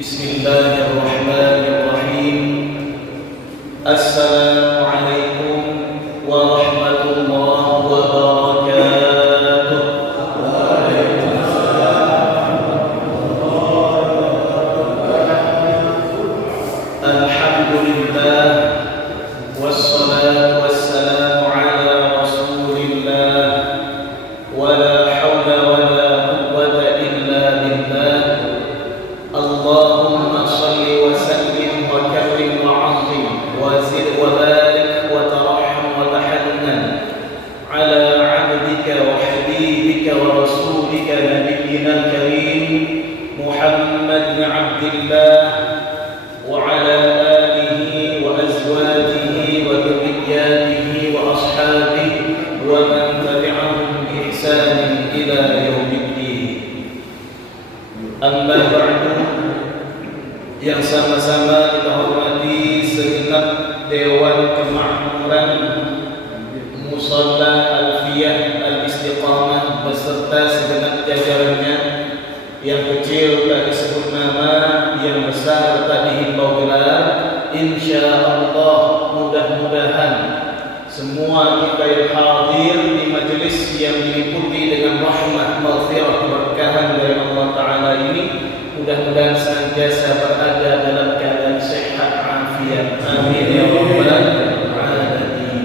Bismillahirrahmanirrahim. Assalamualaikum warahmatullahi wabarakatuh. Alhamdulillah, wassalatu wassalamu ala rasulillah, wala hawla wala quwwata illa billah. Allahumma salli wa sallim wa karrim wa 'azzim wa zid wa barik wa tarahham wa tahannan ala 'abdika wa habibika wa rasulika nabiyyina al-karim Muhammad bin Abdillah wa ala alihi wa azwajihi wa dhurriyyatihi wa ashabihi wa man tabi'ahum bi ihsanin ila yaumiddin. Amma ba'du, yang sama-sama kita hormati segenap Dewan Kemakmuran Musalla Alfiyah Al-Istiqamah beserta segenap jajarannya, yang kecil tak disebut nama, yang besar tak dihimbau gelar. InsyaAllah mudah-mudahan semua kita yang hadir di majelis yang diliputi dengan rahmat, maghfirah, keberkahan dari Allah Ta'ala ini, mudah-mudahan senantiasa berada dalam keadaan sehat afiat. Amin ya rabbal alamin.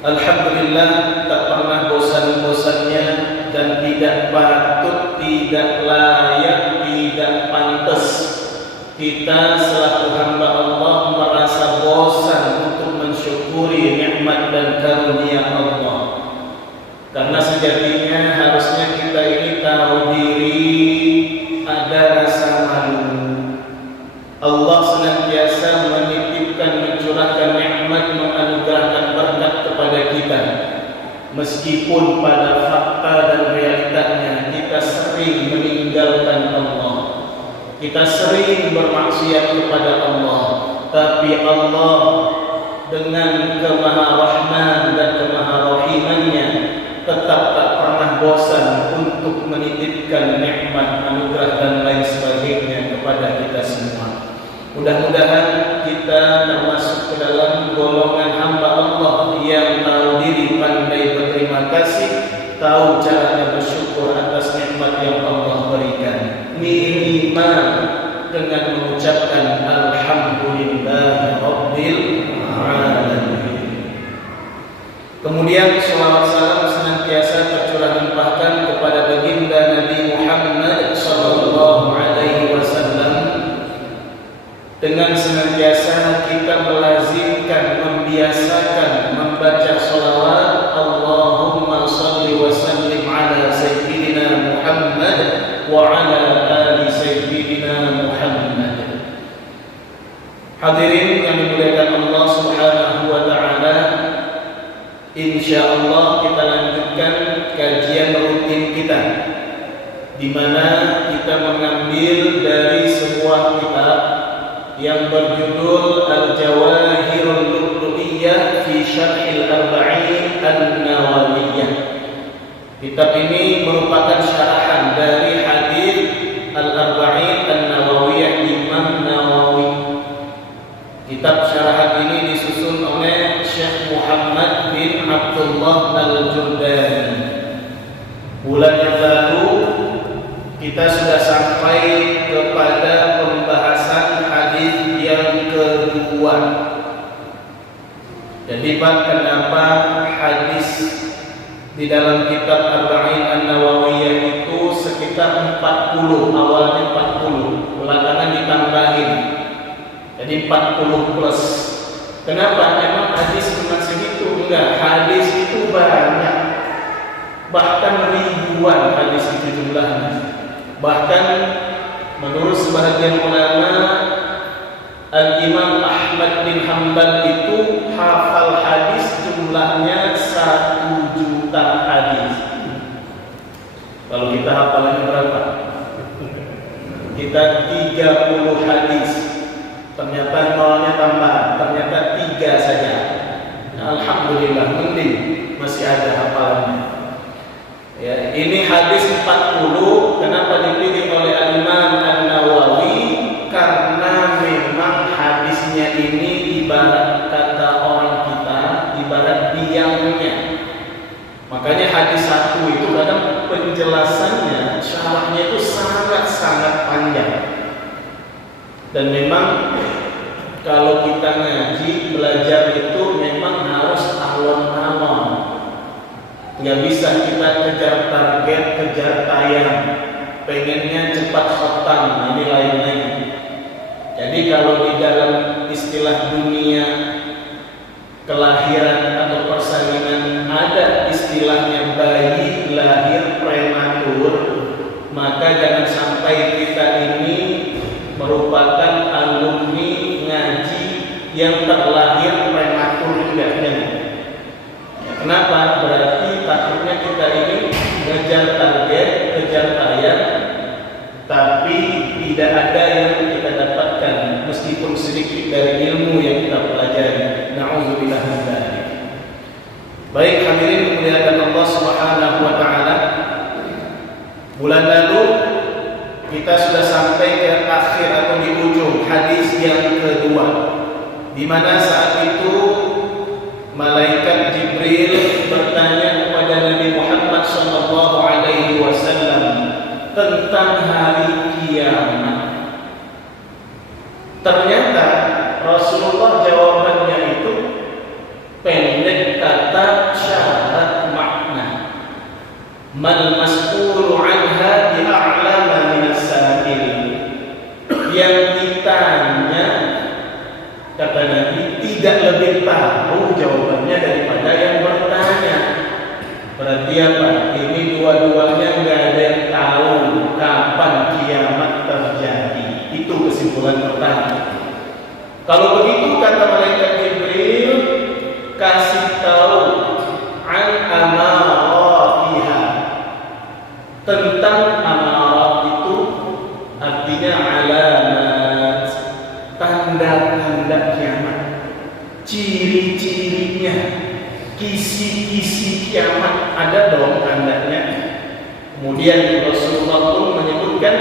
Alhamdulillah, tak pernah bosan-bosannya dan tidak patut, tidak layak, tidak pantas kita selaku hamba Allah merasa bosan untuk mensyukuri nikmat dan karunia Allah. Karena sejatinya harusnya kita ini tahu diri, ada rasa malu. Allah senantiasa menitipkan, mencurahkan nikmat, menganugerahkan berkat kepada kita. Meskipun pada fakta dan realitanya kita sering meninggalkan Allah, kita sering bermaksiat kepada Allah, tapi Allah dengan kemaharahman dan kemaharohimannya tetap tak pernah bosan untuk menitipkan nikmat, anugerah dan lain sebagainya kepada kita semua. Mudah-mudahan kita termasuk ke dalam golongan hamba Allah yang tahu diri, pandai berterima kasih, tahu caranya bersyukur atas nikmat yang Allah berikan. Minimal dengan mengucapkan Alhamdulillah Rabbil Alamin. Kemudian salawat salam senantiasa tercurah limpahkan kepada baginda Nabi Muhammad sallallahu alaihi wasallam, dengan senantiasa kita melazimkan, membiasakan membaca salawat Allahumma salli wa sallim ala sayyidina Muhammad wa ala ali sayyidina Muhammad. Hadirin yang dimuliakan Allah Subhanahu wa taala, insyaallah kita lanjutkan kajian rutin kita, di mana kita mengambil dari sebuah kitab yang berjudul Al-Jawahirul Lu'lu'iyah fi Syarhil Arba'in An-Nawawiyah. Kitab ini merupakan syarahan dari hadis Al-Arba'in An-Nawawiyah Imam Nawawi. Kitab syarahan ini disusun oleh Syekh Muhammad bin Abdullah Al-Jurdani. Bulan yang lalu kita sudah sampai kepada pembahasan hadis yang kedua. Jadi Pak, kenapa hadis di dalam kitab Arba'in An-Nawawiyah itu sekitar 40, awalnya 40, belakangan ditambahin jadi 40 plus. Kenapa? Emang hadis cuma segitu? Enggak, hadis itu banyak, bahkan ribuan hadis itu jumlahnya. Bahkan menurut sebahagian ulama, Al-Imam Ahmad bin Hanbal itu hafal hadis jumlahnya 1 juta hadis. Kalau kita hafalannya berapa? Kita 30 hadis. Ternyata nolnya tambah, ternyata 3 saja. Alhamdulillah, mending masih ada hafalannya. Ya, ini hadis 40. Kenapa dipilih oleh Imam An-Nawawi? Makanya hadis satu itu kadang penjelasannya, syarahnya itu sangat-sangat panjang. Dan memang kalau kita ngaji, belajar itu memang harus alon-alon. Nggak bisa kita kejar target, kejar tayang. Pengennya cepat khatam, ini lain lagi. Jadi kalau di dalam istilah dunia kelahiran atau persalinan ada istilahnya bayi lahir prematur, maka jangan sampai kita ini merupakan alumni ngaji yang terlahir prematur juga. Kenapa? Berarti takutnya kita ini ngejar target, kejar tayang, tapi tidak ada yang kita dapatkan meskipun sedikit dari ilmu yang kita pelajari. Na'udzubillah min dzalik. Baik hadirin dimuliakan Allah Subhanahu wa taala. Bulan lalu kita sudah sampai ke akhir atau di ujung hadis yang kedua, di mana saat itu malaikat Jibril bertanya kepada Nabi Muhammad SAW tentang hari kiamat. Ternyata Rasulullah jawabannya itu pendek kata syarat makna. Mal mas'ulu anha bi'a'lama minas sa'il. Yang ditanya, kata Nabi, tidak lebih tahu jawabannya daripada yang bertanya. Berarti apa? Ini dua-duanya nggak ada yang tahu kapan kiamat terjadi. Itu kesimpulan pertama. Kalau begitu kata malaikat Jibril, kasih tahu an amaratiha. Tentang amarat itu artinya alamat, tanda-tanda kiamat, ciri-cirinya, kisi-kisi kiamat, ada dong tandanya. Kemudian Rasulullah pun menyebutkan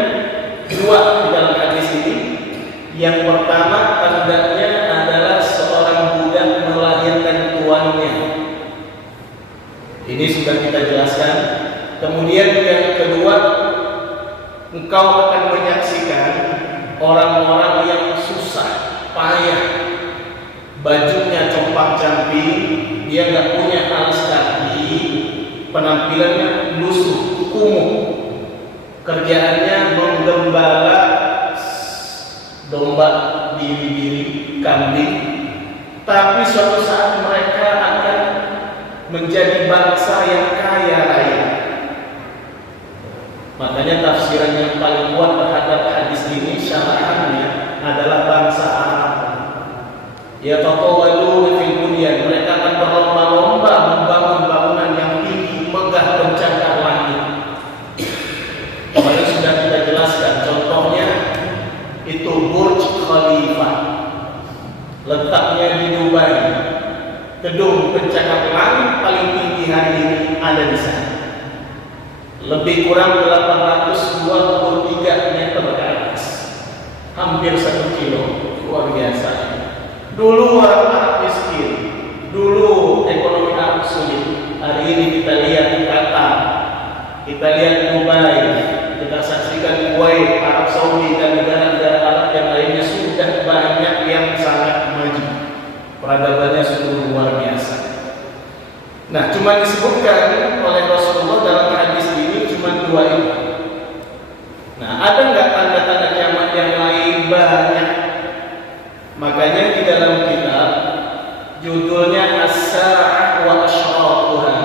dua di dalam hadis ini. Yang pertama tandanya adalah seorang budak melahirkan tuannya. Ini sudah kita jelaskan. Kemudian yang kedua, engkau akan menyaksikan orang-orang yang susah, payah, bajunya compang-camping, dia nggak punya alas kaki, penampilannya lusuh, kumuh, kerjaannya menggembala domba, biri-biri, kambing, tapi suatu saat mereka akan menjadi bangsa yang kaya raya. Makanya tafsiran yang paling kuat terhadap hadis ini syarahannya adalah bangsa Arab. Ya taqawwalu fil bunyan, mereka akan berlomba-lomba membangun bangunan yang tinggi, megah, pencakar langit. Kemarin sudah kita jelaskan contohnya itu Burj Khalifah, letaknya di Dubai. Gedung pencakar langit paling tinggi hari ini ada di sana. Lebih kurang 823 meter ke atas, hampir 1 kilo, luar biasa. Dulu orang Arab miskin, dulu ekonomi Arab sulit. Hari ini kita lihat Qatar, kita lihat Dubai, kita saksikan Kuwait, Arab Saudi dan negara-negara Arab yang lainnya sudah banyak yang sangat maju. Peradabannya sungguh luar biasa. Nah, cuma disebutkan oleh Rasulullah dalam hadis ini cuma dua itu. Nah, ada nggak tanda-tanda kiamat yang lain? Banyak. Makanya di dalam kitab judulnya As-Sa'ah wa Asyratuha,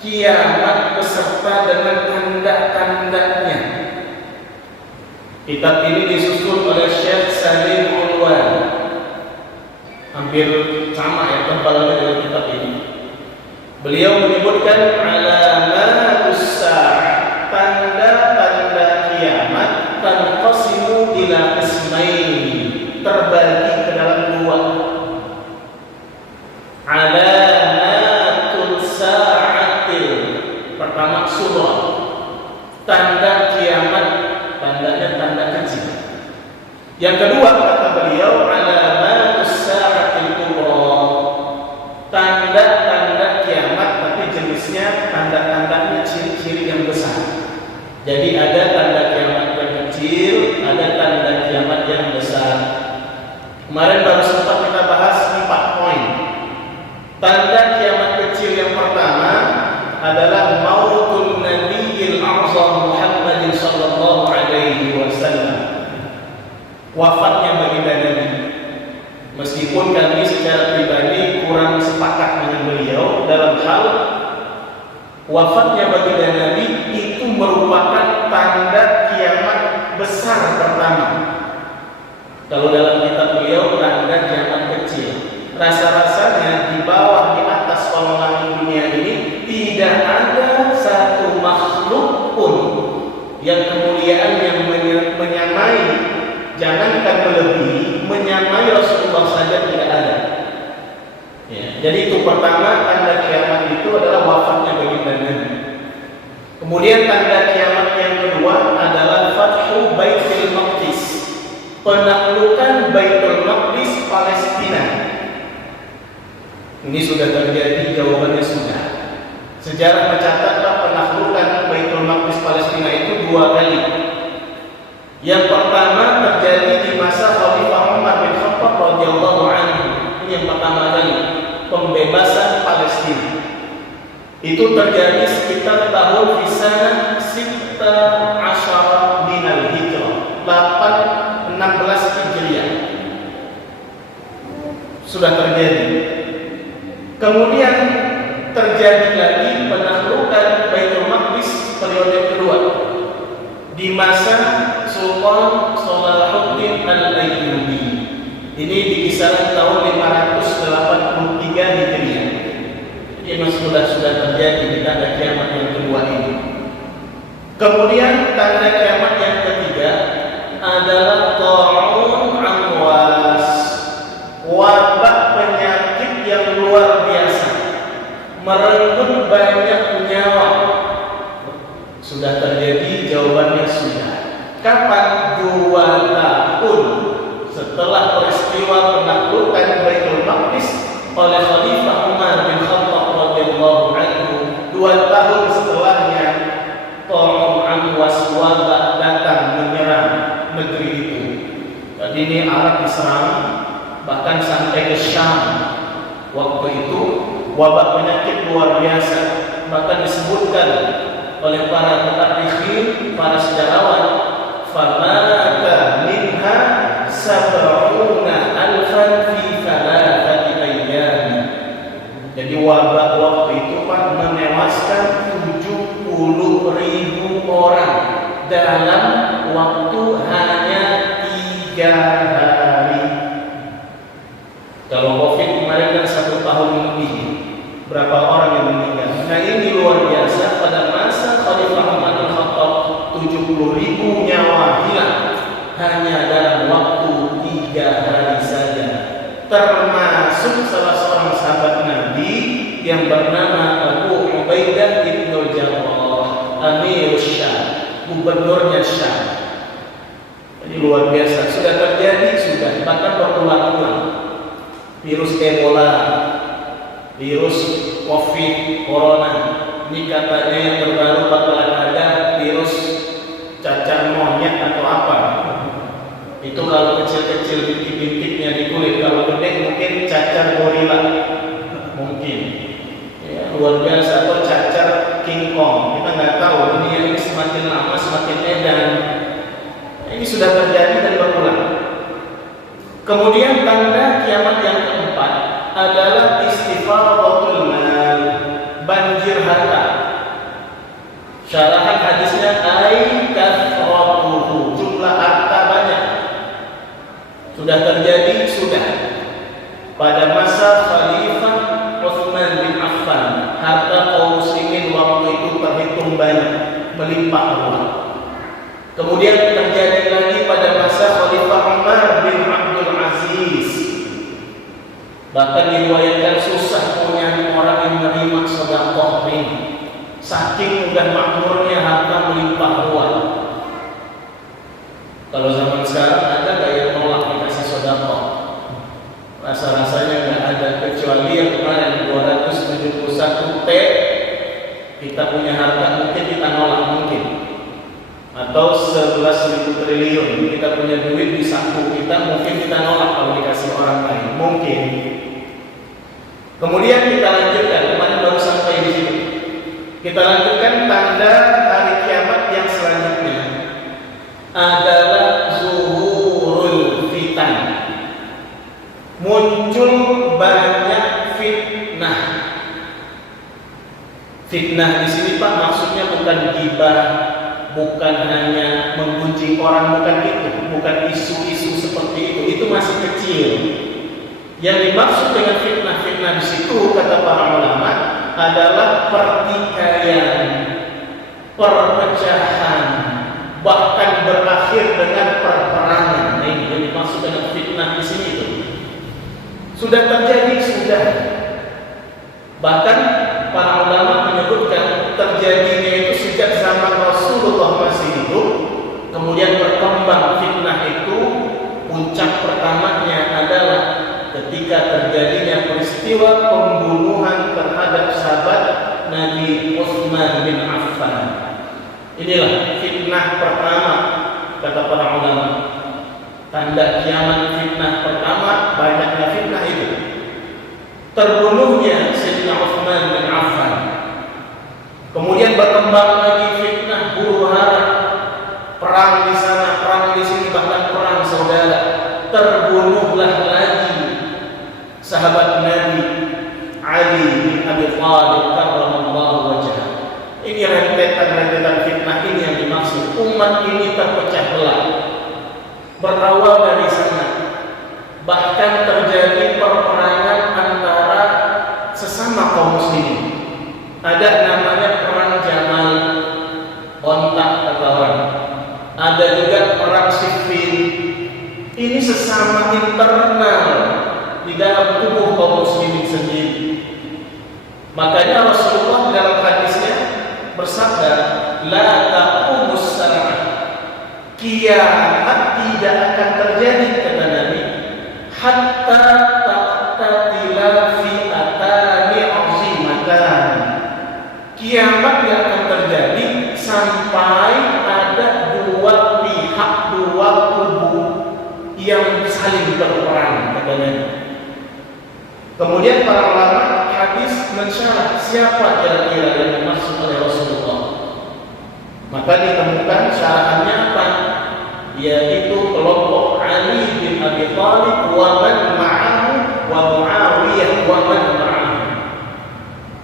kiamat beserta dengan tanda-tandanya. Kitab ini disusun oleh Syekh Salim Ulwan. Hampir sama ya tebalannya dengan kitab ini. Beliau menyebutkan alamatus sa'ah, tanda-tanda kiamat, tanqasimu ila qismaini, terbagi ke dalam dua. Alamatul sa'atil, pertama surah, tanda kiamat, tandanya tanda kecil. Yang kedua kata beliau alamatus sa'atil kubra, tanda-tanda kiamat tapi jenisnya Jadi ada tanda kiamat yang kecil, ada tanda kiamat yang besar. Kemarin baru sempat kita bahas 4 poin. Tanda kiamat kecil yang pertama adalah mautun Nabiyil A'zam Muhammadin sallallahu alaihi wasallam. Wafatnya baginda Nabi. Meskipun kami secara pribadi kurang sepakat dengan beliau dalam hal wafatnya baginda Nabi itu merupakan tanda kiamat besar pertama. Kalau dalam kitab beliau tanda kiamat kecil. Rasa-rasanya di bawah, di atas kolong langit dunia ini tidak ada satu makhluk pun yang kemuliaannya menyamai, jangankan melebihi, menyamai Rasulullah saja tidak ada. Ya, jadi itu pertama, tanda kiamat itu adalah wafatnya baginda Nabi. Kemudian tanda kiamat yang kedua adalah Fathu Baitul Maqdis, penaklukan Baitul Maqdis Palestina. Ini sudah terjadi, jawabannya sudah. Sejarah mencatatlah penaklukan Baitul Maqdis Palestina itu 2 kali. Yang pertama terjadi di masa Khalifah Umar bin Khattab radhiyallahu anhu. Ini yang pertama kali pembebasan Palestina. Itu terjadi sekitar tahun Hisana 16 minal Hijrah, 16 Hijriah. Sudah terjadi. Kemudian terjadi lagi penaklukan Baitul Maqdis periode kedua di masa Sultan Salahuddin Al-Ayyubi. Ini di kisaran tahun 583 Hijriah. Jadi sudah terjadi di tanda kiamat yang kedua ini. Kemudian tanda kiamat yang ketiga adalah Ta'un Amwas, wabah penyakit yang luar biasa, merenggut banyak nyawa. Sudah terjadi, jawabannya sudah. Kapan? 2 tahun setelah peristiwa penaklukan Baitul Maqdis oleh Khalifah Umar bin Khattab radhiyallahu anhu. 2 tahun setelahnya Ta'un Amwas, wabah datang menyerang negeri itu. Tadi ini Arab diserang, bahkan sampai ke Syam. Waktu itu wabah penyakit luar biasa, bahkan disebutkan oleh para mutarikhin, para sejarawan, famata minha 70,000 fi 3 ayyam. Jadi wabah waktu itu Pak menewaskan 70.000 orang dalam waktu hanya 3 hari. Kalau Covid kemarin kan 1 tahun lebih, berapa orang yang meninggal? Nah ini luar biasa, pada masa Khalifah Umar bin Khattab 70.000 nyawa hilang hanya dalam waktu 3 hari saja. Termasuk salah seorang sahabat Nabi yang bernama Abu Ubaidah bin Jarrah, Amir Syam, gubernurnya Syam. Jadi luar biasa, sudah terjadi, sudah bahkan berulang-ulang. Virus Ebola, virus Covid, Corona, ini katanya yang terbaru bakalan ada virus cacar monyet atau apa. Itu kalau kecil-kecil bintik-bintiknya di kulit, kalau gede mungkin cacar gorila, mungkin. Ya, luar biasa, atau cacar King Kong, kita nggak tahu. Ini semakin lama semakin edan. Ini sudah terjadi dan berulang. Kemudian tanda kiamat yang keempat adalah istifadatul mal, banjir harta. Syarahan hadisnya ai kathratuhu, jumlah harta banyak. Sudah terjadi, sudah. Pada masa Khalifah Utsman bin Affan, harta kaum muslimin waktu itu terhitung banyak, melimpah ruah. Kemudian terjadi lagi pada masa Khalifah Umar bin Abdul Aziz. Bahkan diriwayatkan susah punya orang yang menerima sedekah ini. Saking mudah makmurnya harta melimpah ruah. Kalau zaman sekarang ada gak yang nolak dikasih sedekah? Rasa-rasanya nggak ada, kecuali yang kemarin 271 T kita punya harta mungkin kita nolak mungkin. 11.000 triliun, kita punya duit di saku kita, mungkin kita nolak kalau dikasih orang lain, mungkin. Kemudian kita lanjutkan, kemarin baru sampai di situ. Kita lanjutkan tanda hari kiamat yang selanjutnya adalah zuhurul fitan. Muncul banyak fitnah. Fitnah di sini Pak maksudnya bukan ghibah, bukan hanya menggunjing orang, bukan itu, bukan isu-isu seperti itu. Itu masih kecil. Yang dimaksud dengan fitnah-fitnah di situ kata para ulama adalah pertikaian, perpecahan, bahkan berakhir dengan perperangan. Nah, ini yang dimaksud dengan fitnah di sini itu. Sudah terjadi, sudah. Bahkan para ulama menyebutkan terjadinya itu sejak zaman Rasulullah masih hidup, kemudian berkembang fitnah itu. Puncak pertamanya adalah ketika terjadinya peristiwa pembunuhan terhadap sahabat Nabi Utsman bin Affan. Inilah fitnah pertama kata para ulama. Tanda kiamat fitnah pertama, banyaknya fitnah itu. Terbunuhnya Sayyidina Utsman bin Affan. Kemudian berkembang lagi fitnah huru-hara, perang di sana, perang di sini, bahkan perang saudara. Terbunuhlah lagi sahabat Nabi Ali bin Abi Thalib karramallahu wajhah. Ini rentetan fitnah ini yang dimaksud. Umat ini terpecah belah. Berawal dari sana. Bahkan terjadi perperangan antara sesama kaum muslimin. Ada namanya perang Jamal, ontak kawan. Ada juga perang Siffin. Ini sesama internal di dalam tubuh kaum muslimin sendiri. Makanya Rasulullah dalam hadisnya bersabda, la taqumus sa'ah. Kiamat tidak akan terjadi kata Nabi hatta taqtatila fi'atani 'azimatan. Kiamat yang akan terjadi sampai ada dua pihak, dua kubu yang saling berperang katanya. Kemudian para ulama hadis mensyarah siapa kira-kira yang dimaksud oleh Rasulullah. Maka ditemukan syarahannya apa? Yaitu kelompok Ali bin Abi Thalib wa man ma'ahu wa Muawiyah wa man ma'ahu.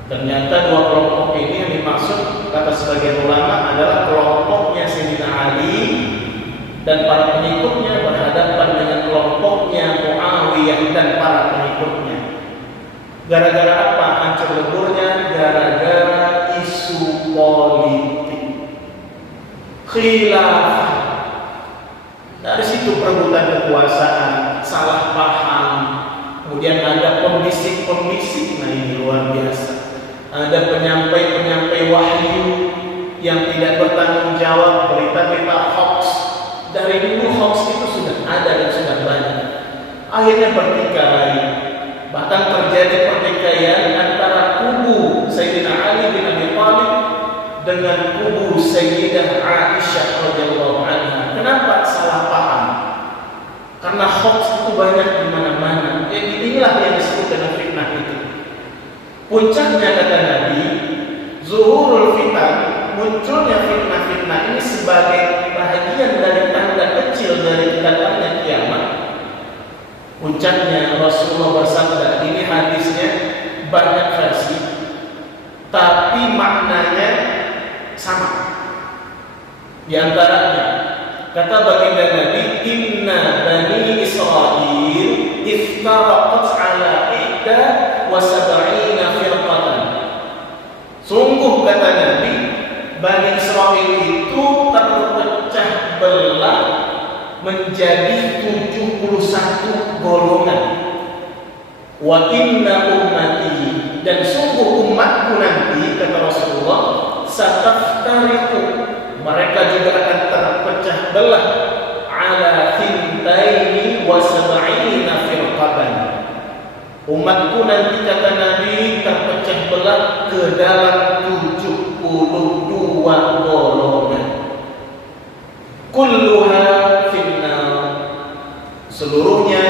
Ternyata dua kelompok ini yang dimaksud kata sebagian ulama adalah kelompoknya Sayyidina Ali dan para pengikutnya berhadapan dengan kelompoknya Muawiyah dan para pengikutnya. Gara-gara apa hancur leburnya? Gara-gara isu politik, khilafah. Dari situ perebutan kekuasaan, salah paham, kemudian ada pembisik-pembisik. Nah ini luar biasa. Ada penyampai-penyampai wahyu yang tidak bertanggung jawab, berita-berita hoax. Dari dulu hoax itu sudah ada dan sudah banyak. Akhirnya bertikai, bahkan terjadi pertikaian antara kubu Sayyidina Ali bin Abi Thalib dengan kubu Sayyidah Aisyah radhiyallahu anha. Kenapa salah paham? Karena hoax itu banyak di mana-mana. Jadi inilah yang disebut dengan fitnah itu. Puncaknya kata Nabi, zuhurul fitan, munculnya fitnah-fitnah ini sebagai bahagian dari tanda kecil dari datangnya kiamat. Puncaknya Rasulullah bersabda, ini hadisnya banyak versi, tapi maknanya sama. Di antaranya kata baginda Nabi, inna bani Israil iftaraqat ala ihda wa sab'ina firqatan. Sungguh kata Nabi, Bani Israil itu terpecah belah menjadi 71 golongan. Wa inna ummati, dan sungguh umatku nanti kata Rasulullah, sataftariqu, mereka juga akan terpecah belah ala thintaini wa sab'ina firqatan. Umatku nanti kata Nabi terpecah belah ke dalam 72 golongan. kulluha finnar, seluruhnya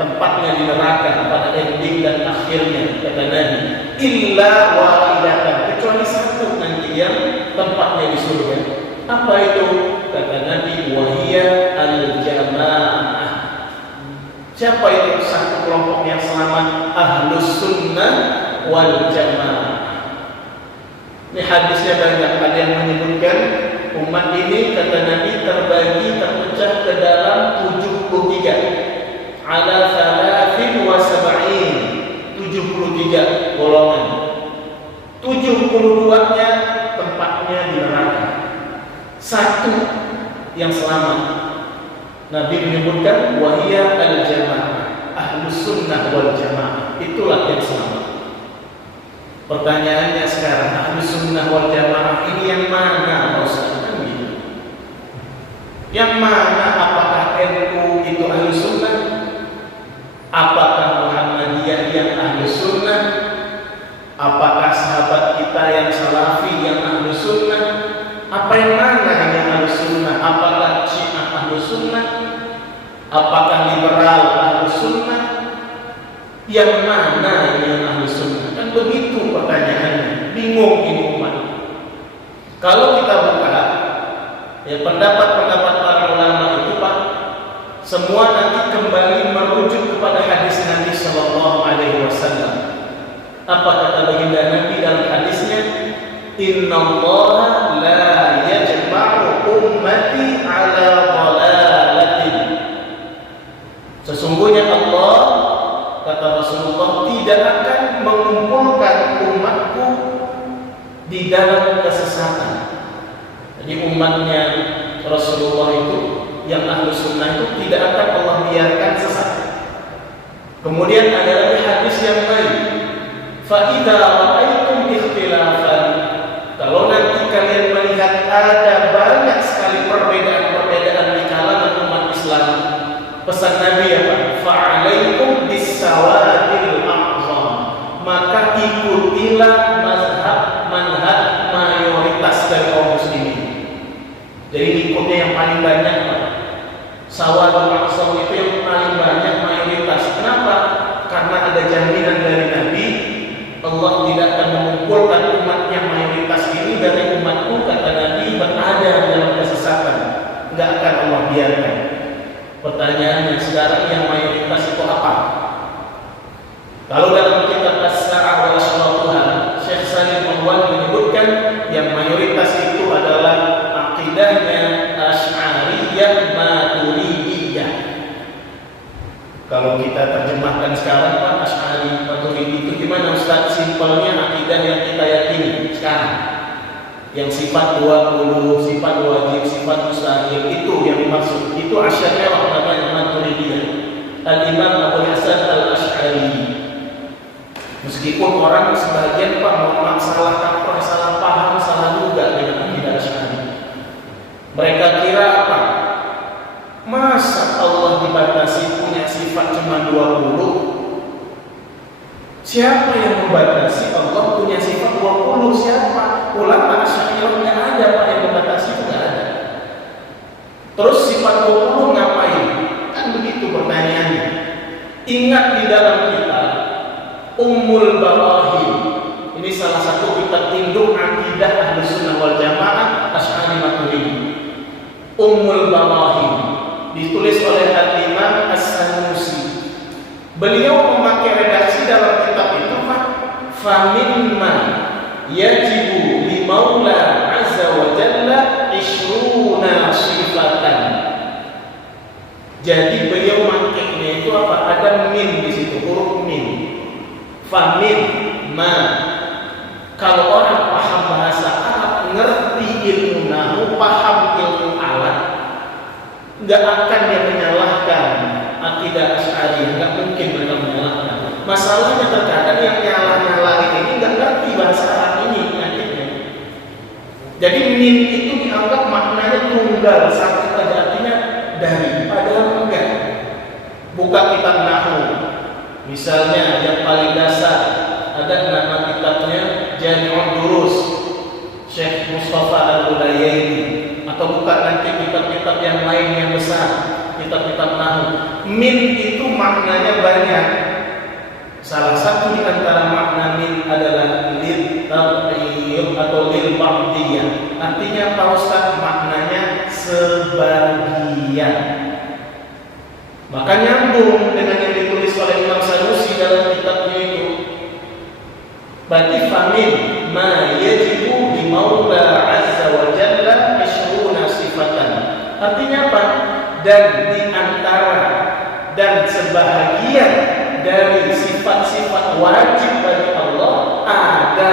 tempatnya di neraka pada ending dan akhirnya, kata Nabi, illa wahidatan, kecuali satu nanti yang tempatnya di surga. Apa itu? Kata Nabi, wahiyya al-jamaah. Siapa itu satu kelompok yang selamat? Ahlus sunnah wal jamaah. Ini hadisnya banyak, ada yang menyebutkan umat ini, kata Nabi, terpecah ke dalam 73 ala thalathin wa sab'in, 73 golongan. 72-nya tempatnya di neraka. Satu yang selamat. Nabi menyebutkan wahiyya al-jamaah, ahlus sunnah wal jamaah. Itulah yang selamat. Pertanyaannya sekarang, ahlus sunnah wal jamaah ini yang mana? Yang mana? Apakah NU itu ahlus sunnah? Apakah Muhammadiyah yang ahlus sunnah? Apakah sahabat kita yang salafi yang ahlus sunnah? Apa yang mana yang ahlus sunnah? Apakah Syiah ahlus sunnah? Apakah liberal ahlus sunnah? Yang mana yang ahlus sunnah? Kan begitu pertanyaannya. Bingung ini umat. Kalau kita buka ya pendapat-pendapat para ulama itu, Pak, semua nanti kembali merujuk kepada hadis Nabi Sallallahu Alaihi Wasallam. Apa kata baginda Nabi dalam hadisnya? Innallaha la yajma'u ummati ala dhalalatin. Sesungguhnya Allah, kata Rasulullah, tidak akan mengumpulkan umatku di dalam kesesatan. Jadi umatnya Rasulullah itu yang ahlus sunnah itu tidak akan Allah biarkan sesat. Kemudian ada lagi hadis yang lain, fa idza ra'aitum ikhtilafan, kalau nanti kalian melihat ada banyak sekali perbedaan-perbedaan di kalangan umat Islam, pesan Nabi apa? Fa'alaikum bis-sawadil a'zam, maka ikutilah manhaj mayoritas dari kaum muslimin. Jadi ikutnya yang paling banyak, Pak. Sawadul a'zam itu yang paling banyak mayoritas. Kenapa? Karena ada jaminan dari Nabi, Allah tidak akan mengumpulkan umat yang mayoritas ini dari umatku, kata Nabi, berada dalam kesesatan. Enggak akan Allah biarkan. Pertanyaannya sekarang, yang mayoritas itu apa? Kalau dalam kitab As-Sa'ah wal Ashratuha, Syekh Salim Al-Wan menyebutkan yang mayoritas itu adalah akidahnya Asy'ariyah Maturidiyah. Kalau kita terjemahkan sekarang, Pak, Asy'ari Maturidi itu gimana, Ustaz? Simpelnya akidah yang kita yakini sekarang, yang sifat 20, sifat wajib, sifat mustahil, itu yang dimaksud. Itu Asy'ariyah namanya Maturidiyah. Al-Imam Abu Hasan Al-Asy'ari. Meskipun orang sebagian, Pak, mohon maaf, salah kaprah, salah paham, salah duga dengan akidah Asy'ari. Mereka kira apa? Masa Allah dibatasi punya sifat cuma 20? Siapa yang membatasi Allah punya sifat 20? Siapa? Ulama Asy'ariyah nggak ada, Pak, yang membatasi, nggak ada. Terus sifat 20 ngapain? Kan begitu pertanyaannya. Ingat di dalam kitab Ummul Barahim, ini salah satu kitab induk akidah Ahlus Sunnah wal Jamaah Asy'ari Maturidi. Ummul Barahim ditulis oleh Al-Imam As-Sanusi. Beliau memakai redaksi dalam kitab itu, Pak, famimma yajibu li maula azza wa jalla 20 sifatan. Jadi beliau makainya itu apa? Ada min di situ, huruf min. Famin ma, kalau orang paham bahasa Arab, ngerti ilmu nahwu, paham ilmu alat, nggak akan dia menyalahkan akidah Asy'ari, nggak mungkin mereka menyalahkan. Masalahnya terkadang yang nyalah-nyalahin ini nggak ngerti bahasa Arab ini akhirnya. Jadi min itu dianggap maknanya tunggal, satu saja, artinya dari, padahal enggak. Buka kitab nahwu, misalnya yang paling dasar, ada nama kitabnya Jami'ud Durus Syekh Mustafa Al-Ulayyaini, atau bukan nanti kitab kitab-kitab yang lain yang besar, kitab-kitab nahwu. Min itu maknanya banyak. Salah satu di antara makna min adalah lil tab'id atau lil ba'diyah. Artinya Pak Ustaz, maknanya sebagian. Maka nyambung dengan yang ditulis oleh Imam Sanusi dalam kitabnya itu. Berarti famin ma yajibu di maula azza wa jalla ishruna sifatan. Artinya apa? Dan di antara dan sebahagian dari sifat-sifat wajib bagi Allah ada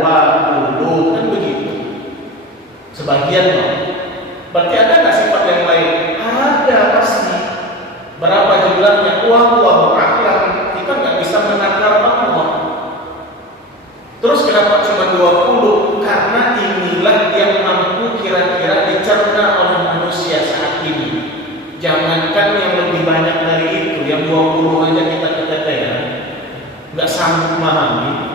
20, kan begitu. Sebagian loh. Berarti ada nggak sifat yang lain? Ada pasti. Berapa jumlahnya? Wallahu a'lam. Kita nggak bisa menakar Allah. Terus kenapa cuma 20? Karena inilah yang mampu kira-kira dicerna oleh manusia saat ini. Jangankan yang lebih banyak dari itu, yang 20 aja kita keteteran, nggak sanggup memahami.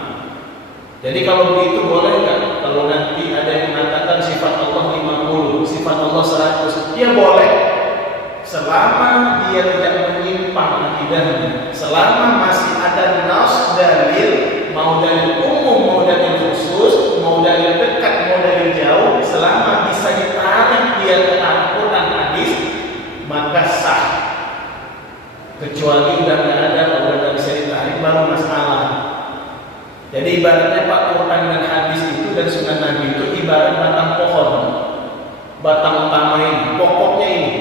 Jadi kalau begitu boleh nggak? Kalau nanti ada yang mengatakan sifat Allah 50, sifat Allah 100, ya boleh. Selama dia tidak menyimpang akidahnya, selama masih ada nas dalil, mau dalil umum, mau dalil khusus, mau dalil dekat, mau dalil jauh, selama bisa ditarik dia ke Al-Quran hadis, maka sah. Kecuali udah nggak ada, udah nggak bisa ditarik, baru masalah. Jadi ibaratnya Pak, Quran dan hadis itu dan sunnah Nabi itu ibarat batang pohon, batang utama ini, pokoknya ini.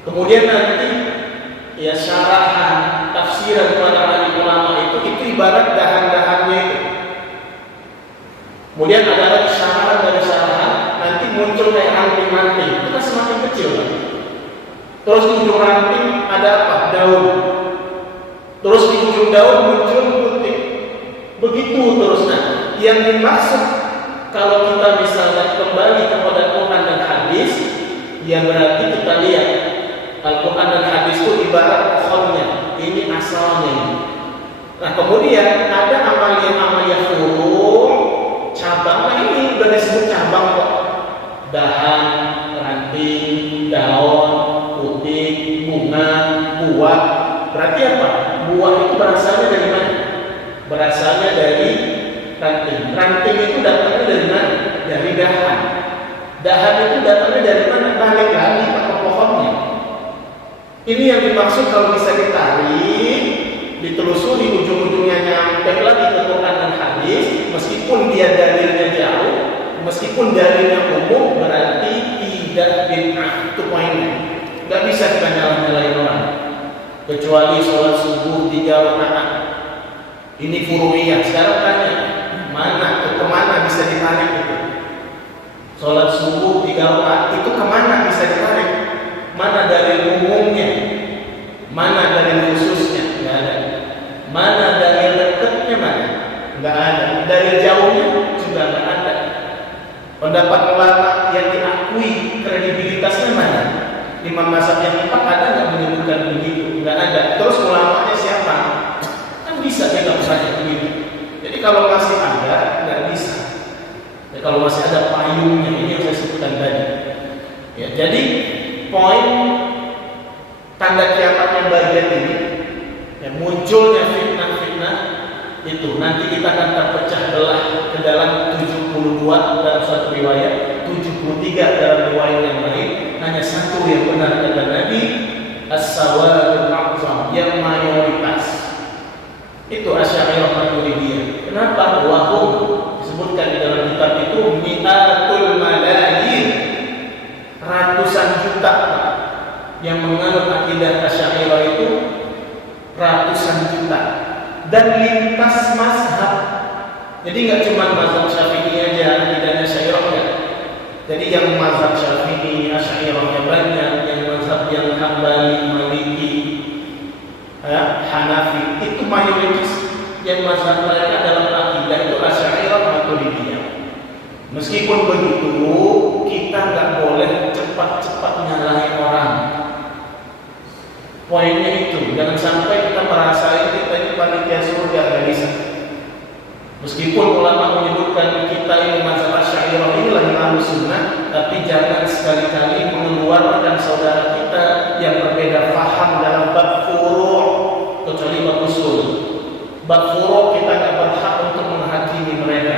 Kemudian nanti ya syarahan, tafsiran para alim ulama itu ibarat dahan-dahannya itu. Kemudian ada lagi syarahan dari syarahan, nanti muncul kayak ranting-ranting, itu kan semakin kecil kan? Terus di ujung ranting ada apa? Daun. Terus di ujung daun muncul putih. Begitu terus. Nah, yang dimaksud kalau kita misalnya kembali kepada Quran dan hadis, ya berarti kita lihat Al-Quran dan hadis itu ibarat pohonnya, ini asalnya ini. Nah kemudian ada amalia-amalia furu', cabang, nah ini udah disebut cabang kok. Dahan, ranting, daun, putih, bunga, buah. Berarti apa? Buah itu berasalnya dari mana? Berasalnya dari ranting. Ranting itu datangnya dari mana? Dari dahan. Dahan itu datangnya dari mana? Balik lagi ke pohonnya. Ini yang dimaksud kalau bisa ditarik, ditelusuri ujung-ujungnya nyampe lagi ke Quran dan hadis, meskipun dia dalilnya jauh, meskipun dalilnya umum, berarti tidak bid'ah. Itu poinnya. Gak bisa kita nyalahin orang. Kecuali sholat subuh 3 rakaat. Ini furu'iyah. Sekarang tanya, kemana bisa ditarik itu? Sholat subuh 3 rakaat itu kemana bisa ditarik? Mana dalil umumnya? Mana dalil khususnya? Nggak ada. Mana dalil dekatnya? Mana? Nggak ada. Dalil jauhnya juga nggak ada. Pendapat ulama yang diakui kredibilitasnya mana? Imam mazhab yang 4 ada nggak menyebutkan begitu? Nggak ada. Terus ulamanya siapa? Kan bisa kita saja begitu. Jadi kalau masih ada, nggak bisa. Ya, kalau masih ada payungnya, ini yang saya sebutkan tadi. Ya, jadi poin tanda kiamat yang bagian ini, ya, munculnya fitnah-fitnah itu nanti kita akan terpecah belah ke dalam 72 dalam satu riwayat, 73 dalam riwayat yang lain. Hanya satu yang benar kata Nabi, as-sawadul a'zam, yang mayoritas itu Asy'ariyah Maturidiyah. Kenapa? Wahum disebutkan di dalam kitab itu mi'atul malayin, ratusan juta yang menganut akidah Asy'ariyah itu, ratusan juta, dan lintas mazhab. Jadi nggak cuma mazhab Syafi'i aja akidahnya Asy'ariyah. Jadi yang mazhab Syafi'i, Asy'ariyahnya banyak, yang mazhab yang Hambali, Maliki, Hanafi itu mayoritas. Yang mazhab mereka dalam akidah itu Asy'ariyah Maturidiyah. Meskipun begitu, kita nggak boleh cepat-cepat nyalahin orang. Poinnya itu, jangan sampai kita merasa kita ini panitia surga, nggak bisa. Meskipun ulama menyebutkan kita ini mazhab Asy'ariyah ini lagi ahlu sunnah, tapi jangan sekali-kali mengeluarkan saudara kita yang berbeda paham dalam bab furu', kecuali bab usul. Bab furu' kita tidak berhak untuk menghakimi mereka.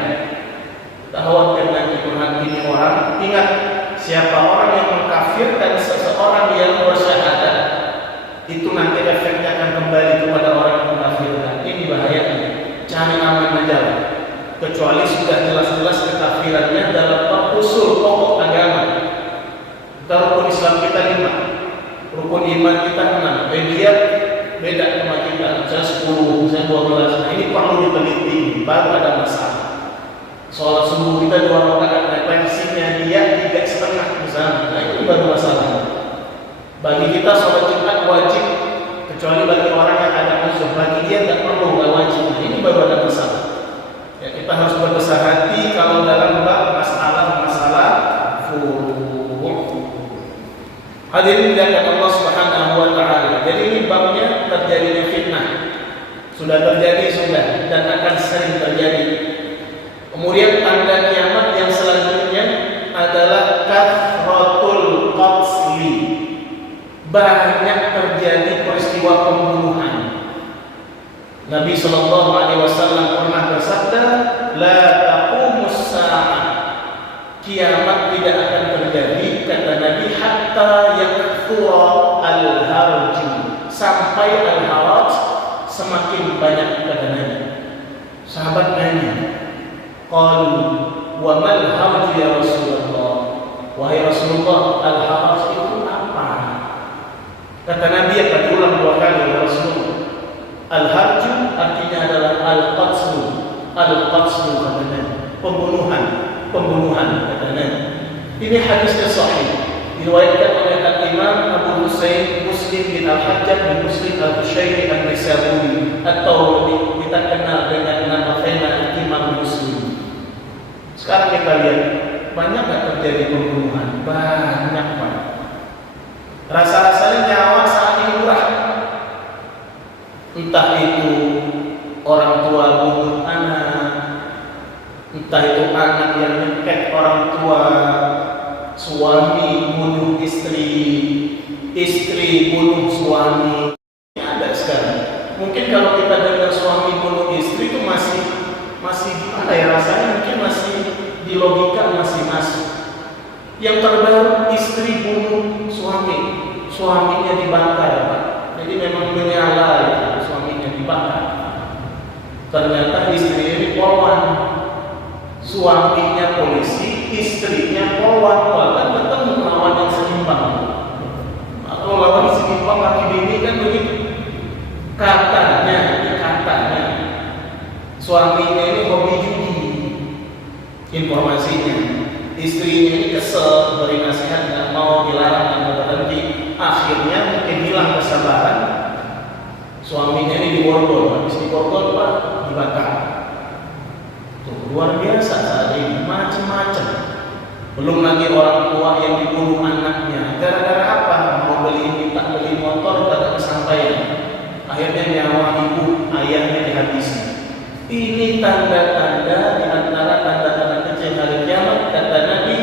Tak khawatir nanti menghakimi orang. Ingat, siapa orang yang mengkafirkan seseorang yang bersyahadat, itu nanti efeknya akan kembali kepada orang yang mengkafirkan. Ini bahayanya. Cari aman aja. Kecuali sudah jelas-jelas kekafirannya dalam bab usul pokok agama. Kita rukun Islam kita 5, rukun iman kita 6. Dia beda sama kita, misalnya 10, misalnya 12. Nah, ini perlu diteliti, baru ada masalah. Sholat subuh kita 2 rakaat, referensinya dia 3,5 misalnya. Nah, itu baru masalah. Bagi kita sholat Jumat wajib, kecuali bagi orang yang ada musuh. Bagi dia tidak perlu, tidak wajib. Nah, ini baru ada masalah. Ya, kita harus berbesar hati kalau dalam bab masalah furu'. Hadirin dimuliakan Allah Subhanahu wa taala. Jadi ini babnya terjadinya fitnah. Sudah terjadi dan akan sering terjadi. Kemudian tanda kiamat yang selanjutnya adalah kathratul qatli. Banyak terjadi peristiwa pembunuhan. Nabi sallallahu alaihi wasallam pernah bersabda, "La taqumus sa'ah." Kiamat tidak akan terjadi, kata Nabi, hatta yakthura al-harju. Sampai al-haraj semakin banyak, kata Nabi. Sahabat nanya, qalu wa mal harju ya Rasulullah? Wahai Rasulullah, al-haraj itu apa? Kata Nabi akan ulang 2 kali ya Rasulullah. Al-harju artinya adalah al-qatslu. Al-qatslu kata Nabi, pembunuhan kata Nabi. Ini hadisnya sahih, diriwayatkan oleh Imam Abu Husain Muslim bin Al-Hajjaj bin Muslim Al-Qushayri An-Nisaburi, atau kita kenal dengan nama Fenan Imam Muslim. Sekarang kita lihat, banyak tak terjadi pembunuhan? Banyak banget. Rasa-rasanya nyawa saat ini murah. Entah itu orang tua bunuh anak, entah itu anak yang nyekek orang tua, suami bunuh istri, istri bunuh suami. Ini ada sekarang. Mungkin kalau kita dengar suami bunuh istri itu masih gimana ya rasanya? Mungkin masih di logika masih masuk. Yang terbaru istri bunuh suami, suaminya dibakar, Pak. Jadi memang menyala itu, suaminya dibakar. Ternyata istrinya ini polwan, suaminya polisi, istrinya polwan. Bahkan ketemu lawan yang seimbang. Kalau lawan seimbang laki bini kan begitu. Katanya suaminya ini hobi judi. Informasinya, istrinya ini kesel, beri nasihat, nggak mau, dilarang, nggak mau berhenti. Akhirnya mungkin hilang kesabaran. Suaminya ini diborgol, habis diborgol Pak, dibakar. Tuh, luar biasa saat ini, macam-macam. Belum lagi orang tua yang dibunuh anaknya. Gara-gara apa? Mau minta beli motor, tidak kesampaian. Akhirnya nyawa ibu ayahnya dihabisi. Ini tanda-tanda di antara tanda-tanda kecil hari kiamat, kata Nabi,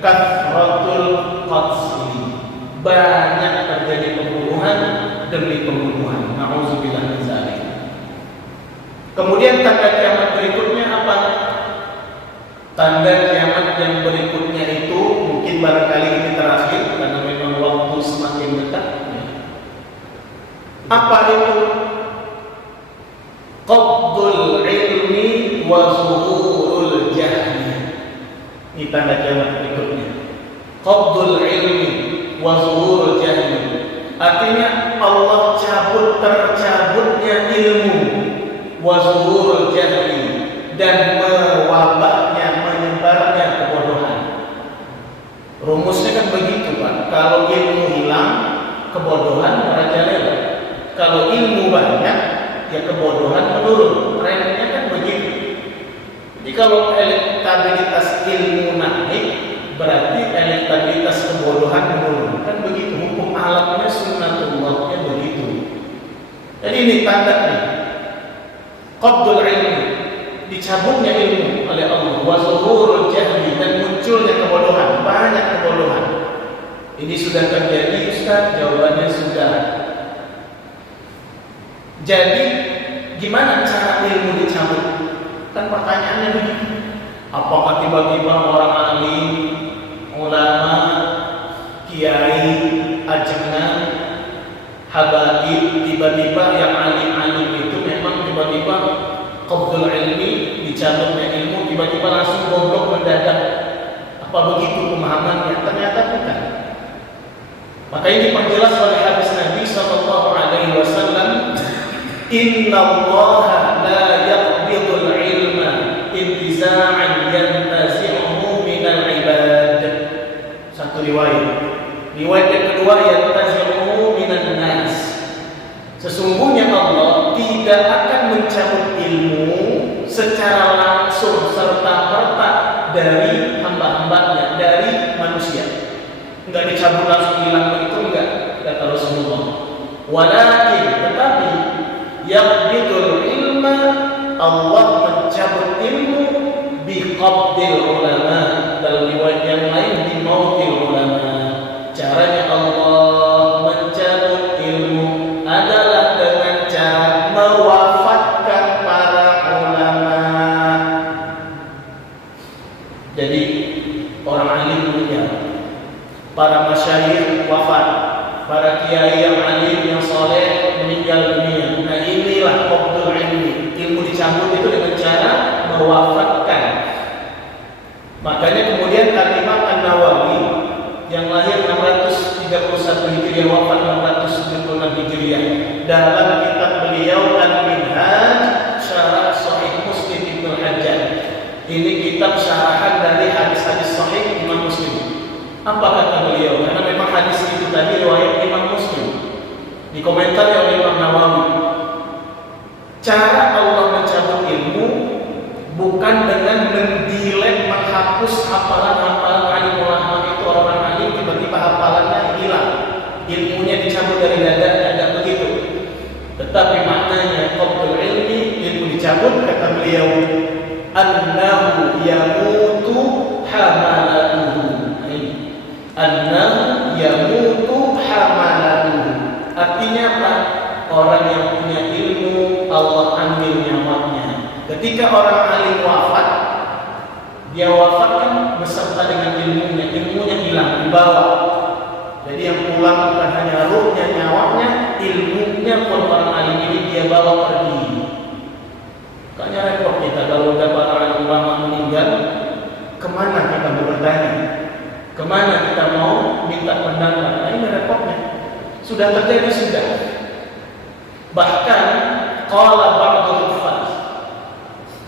kathratul qatli. Banyak terjadi pembunuhan demi pembunuhan. Nauzubillah min dzalik. Kemudian tanda kiamat berikutnya apa? Tanda kiamat yang berikutnya itu mungkin barangkali ini terakhir karena memang waktu semakin dekat. Apa itu? Qabdul ilmi wa zuhurul jahli. Ini tanda kiamat berikutnya. Qabdul ilmi wa zuhurul jahli. Artinya Allah tercabutnya ilmu, wa zuhurul jahli, dan mewabahnya, menyebarnya kebodohan. Rumusnya kan begitu Pak. Kalau ilmu hilang, kebodohan merajalela. Kalau ilmu banyak, ya kebodohan menurun. Trennya kan begitu. Jadi kalau elektabilitas ilmu naik, berarti elektabilitas kebodohan menurun. Kan begitu, hukum alamnya, sunnatullahnya begitu. Jadi ini tandanya qabdul ilmi, dicabutnya ilmu oleh Allah, wa zuhurul jahli, dan munculnya Ini sudah terjadi Ustaz? Jawabannya sudah. Jadi gimana cara ilmu dicabut? Kan pertanyaannya begini. Apakah tiba-tiba orang alim, ulama, kiai, ajengan, habaib, tiba-tiba yang alim-alim itu memang tiba-tiba qabdul ilmi, dicabutnya ilmu, tiba-tiba langsung goblok mendadak? Apa begitu pemahamannya? Ternyata bukan. Maka ini diperjelas oleh hadis Nabi sallallahu alaihi wasallam, "Innallaha la yaqbidul ilma intiza'an yantazi'uhu minal ibad." Satu riwayat. Riwayat yang kedua, yantazi'uhu minan nas. Sesungguhnya Allah tidak akan mencabut ilmu secara langsung serta-merta dari hamba-hambanya, dari manusia. Enggak dicabut langsung hilang begitu, enggak, kata Rasulullah. Walakin, tetapi yaqbidul ilma, Allah mencabut ilmu biqabdil ulama. Dalam riwayat yang lain bimautil ulama. Caranya Allah mencabut ilmu adalah dengan cara mewafatkan para ulama. Jadi orang alim meninggal, para masyayikh wafat, para kiai yang alim yang soleh meninggal dunia. Nah inilah qabdul ilmi. Ilmu dicabut itu dengan cara mewafatkan. Makanya kemudian Imam An-Nawawi yang lahir 631 Hijriah, wafat 676 Hijriah, dalam kitab beliau Al-Minhaj Syarah Sahih Muslim Ibnu Hajjaj. Ini kitab syarahan dari hadis-hadis sahih Imam Muslim. Apa kata beliau? Karena memang hadis itu tadi riwayat Imam Muslim. Dikomentari oleh Imam Nawawi. Cara Allah mencabut ilmu bukan dengan mendelete, menghapus hafalan-hafalan alim ulama itu. Orang alim tiba-tiba hafalannya hilang, ilmunya dicabut dari dada, tidak begitu. Tetapi maknanya qabdul ilmi, ilmu dicabut, kata beliau, annahu yamutu hamalatuhu. Annahu yamutu hamalatuhu. Artinya apa? Orang yang punya ilmu, Allah ambil nyawanya. Ketika orang alim wafat, dia wafat kan beserta dengan ilmunya. Ilmunya hilang, dibawa. Jadi yang pulang bukan hanya ruhnya, nyawanya, ilmunya pun orang alim ini dia bawa pergi. Makanya repot kita kalau udah para alim ulama meninggal, kemana kita mau bertanya? Kemana kita mau minta pendapat? Nah ini repotnya. Sudah terjadi sudah. Bahkan qala ba'dul hufaz,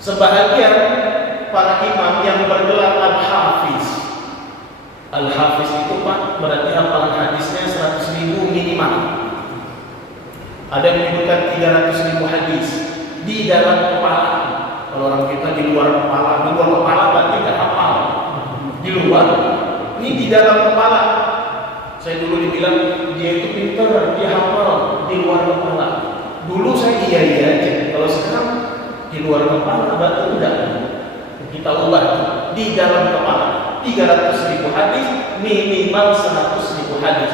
sebahagian para imam yang bergelar al-hafiz. Al-hafiz itu Pak berarti hafalan hadisnya 100.000 minimal. Ada yang menyebutkan 300.000 hadis di dalam kepala. Kalau orang kita di luar kepala berarti tidak hafal. Di luar, ini di dalam kepala. Saya dulu dibilang dia itu pintar, dia hafal di luar kepala. Dulu saya iya aja. Kalau sekarang di luar kepala berarti enggak. Kita ubah di dalam kepala. 300.000 hadis, minimal 100.000 hadis.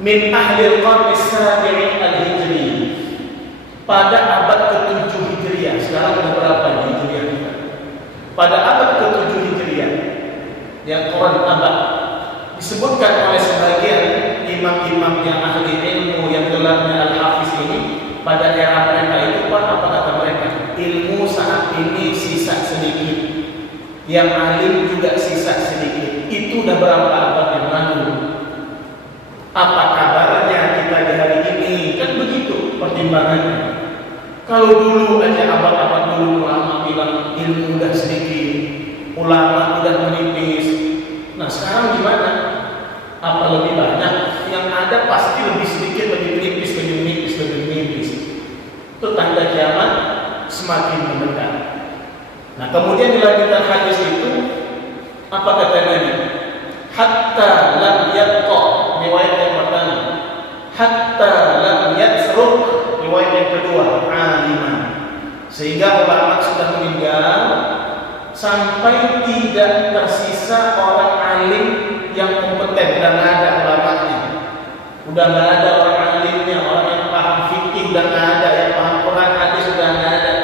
Min ahlil qarni as-sabi'i al-hijri. Pada abad ke-7 Hijriah. Sekarang ada berapa di Hijriah kita? Pada abad ke-7 Hijriah, yang Quran abad, disebutkan oleh sebagian imam-imam yang ahli ilmu yang gelarnya al-hafiz ini, pada era mereka itu apa kata mereka? Ilmu saat ini sisa sedikit, yang alim juga sisa sedikit. Itu udah berapa abad yang lalu? Apa kabarnya kita di hari ini? Kan begitu pertimbangannya. Kalau dulu aja abad-abad dulu ulama bilang ilmu udah sedikit, ulama udah menipis. Nah sekarang gimana? Apa lebih banyak? Yang ada pasti lebih sedikit, lebih menipis, lebih menipis, lebih menipis. Itu tanda kiamat semakin mendekat. Nah kemudian dilanjutkan hadis itu, apa kata Nabi? Hatta lam yabqa, riwayat yang pertama. Hatta lam yatsruq, riwayat yang kedua, aliman. Sehingga ulama sudah meninggal sampai tidak tersisa orang alim yang kompeten dan ada Udah nggak ada orang alimnya, orang yang paham fikih udah nggak ada, yang paham Quran hadis sudah nggak ada.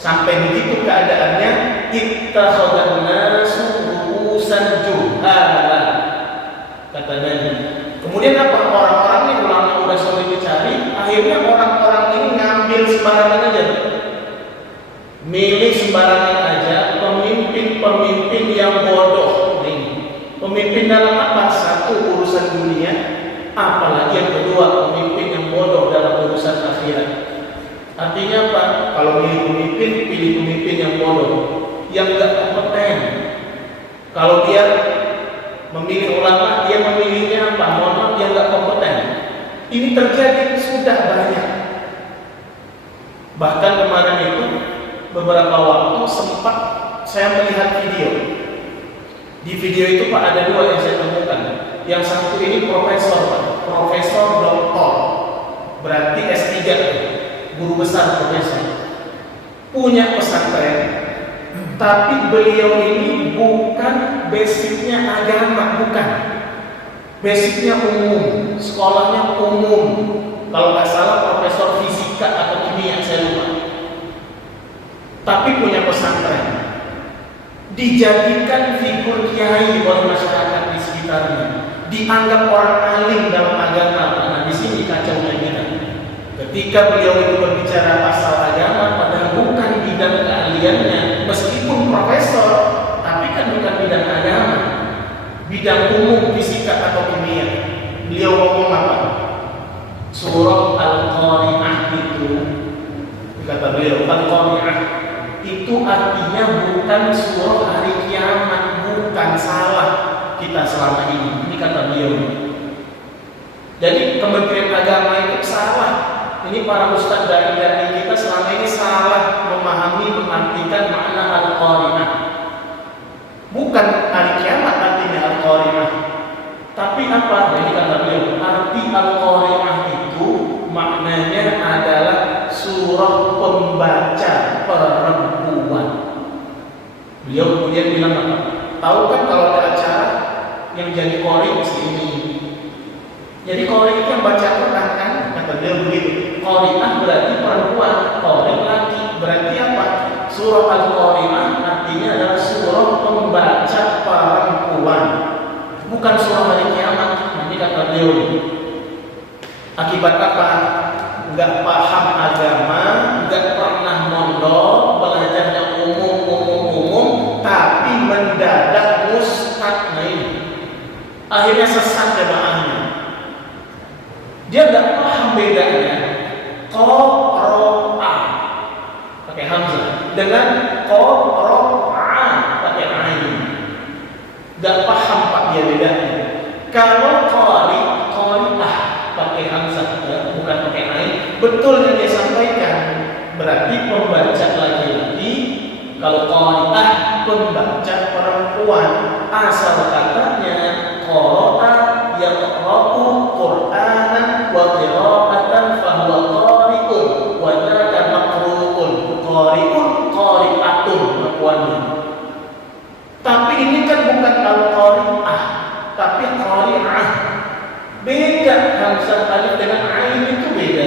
Sampai begitu keadaannya, ittakhadhan nasu ru'usan juhala, kata Nabi. Kemudian apa, orang-orang ini ulama udah sulit dicari, akhirnya orang-orang ini ngambil sembarangan aja, milih sembarangan aja pemimpin-pemimpin yang bodoh. Pemimpin dalam apa? Satu, urusan dunia, apalagi yang kedua, pemimpin yang bodoh dalam urusan akhirat. Artinya apa? Kalau milih pemimpin, pilih pemimpin yang bodoh, yang enggak kompeten. Kalau dia memilih ulama, dia memilihnya apa? Mohon maaf, yang enggak kompeten. Ini terjadi sudah banyak. Bahkan kemarin itu beberapa waktu sempat saya melihat video. Di video itu Pak ada dua yang saya temukan. Yang satu ini profesor doktor, berarti S3, guru besar profesor, punya pesantren, tapi beliau ini bukan basicnya agama, bukan. Basicnya umum, sekolahnya umum. Kalau nggak salah profesor fisika atau kimia, saya lupa. Tapi punya pesantren. Dijadikan figur kiai oleh masyarakat di sekitarnya, dianggap orang alim dalam agama. Nah, di sini kacaunya kita. Ketika beliau itu berbicara pasal agama, padahal bukan bidang keahliannya, meskipun profesor, tapi kan bukan bidang agama, bidang umum fisika atau kimia. Beliau ngomong apa? Surah Al-Qari'ah itu, kata beliau, Al-Qari'ah itu artinya bukan surah hari kiamat, bukan, salah kita selama ini. Ini kata beliau. Jadi Kementerian Agama itu salah. Ini para ustadz dari kita selama ini salah memahami, mengartikan makna Al-Qari'ah. Bukan hari kiamat artinya Al-Qari'ah. Tapi apa? Ini kata beliau, arti Al-Qari'ah itu maknanya adalah surah pembaca perempuan. Beliau kemudian bilang apa? Tahu kan kalau ada acara yang jadi qori mesti ini. Jadi qori itu yang baca Quran kan? Kata beliau begitu. Qori'ah berarti perempuan, qori laki. Berarti apa? Surah Al-Qari'ah artinya adalah surah pembaca perempuan, bukan surah hari kiamat. Nanti kata beliau. Akibat apa? Enggak paham agama, enggak pernah mondok, belajarnya umum, tapi mendadak mustad. Nah ini akhirnya sesat jemaahnya. Dia enggak paham bedanya qara'a pakai hamzah dengan qara'a pakai ain. Enggak paham Pak dia bedanya. Kalau qari'ah pakai hamzah, bukan pakai ain, betul yang dia sampaikan. Berarti pembaca laki-laki, kalau qari'ah pembaca perempuan. Asal katanya qara'a yaqra'u Qur'anan wa qira'atan fahuwa qari'un wa dzaka maqru'un. Qari'un, qari'atun perempuannya. Tapi ini kan bukan al-qari'ah, tapi qari'ah. Beda, hamzah alif dengan ain itu beda.